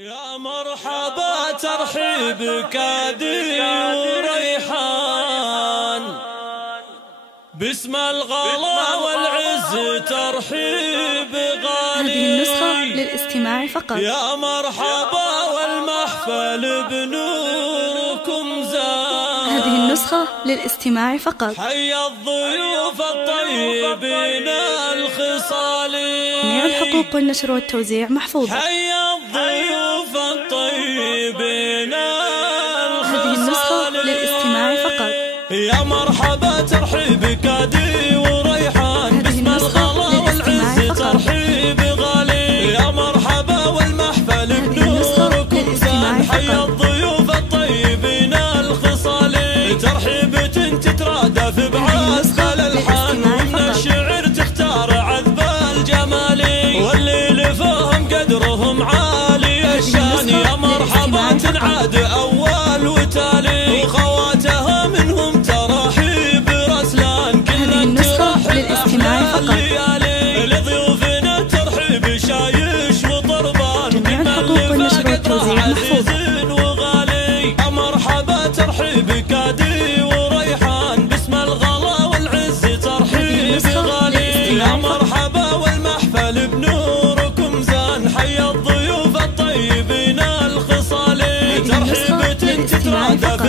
يا مرحبا ترحيب كادي وريحان، باسم الغلا والعز ترحيب غالي. هذه النسخة للاستماع فقط. يا مرحبا والمحفل بنوركم زان. هذه النسخة للاستماع فقط. حي الضيوف الطيبين الخصالين. جميع الحقوق والنشر والتوزيع محفوظة. حي الضيوف الطيبين الخصالين. هذه النسخة للاستماع فقط. يا مرحبا ترحيب كادي وريحان، باسم الغلا والعز ترحيب غالي. يا مرحبا والمحفل بنوركم زان. حي الضيوف الطيبين الخصالين. ترحيبة تترادف بعسل الحان، ومن الشعر تختار عذب الجمالي، واللي فهم قدرهم عالي الشان. يا مرحبا تنعاد اول وتالي، وخواتها منهم تراحيب رسلان. كل للاستماع فقط. لضيوفنا ترحيب شايش وطربان، جميع الحقوق والنشر والتوزيع محفوظة. وغالي. مرحبا ترحيب كادي وريحان، باسم الغلا والعز ترحيب غالي. يا مرحبا والمحفل بنوركم زان. حي الضيوف الطيبين الخصالين. ترحيبة تترادف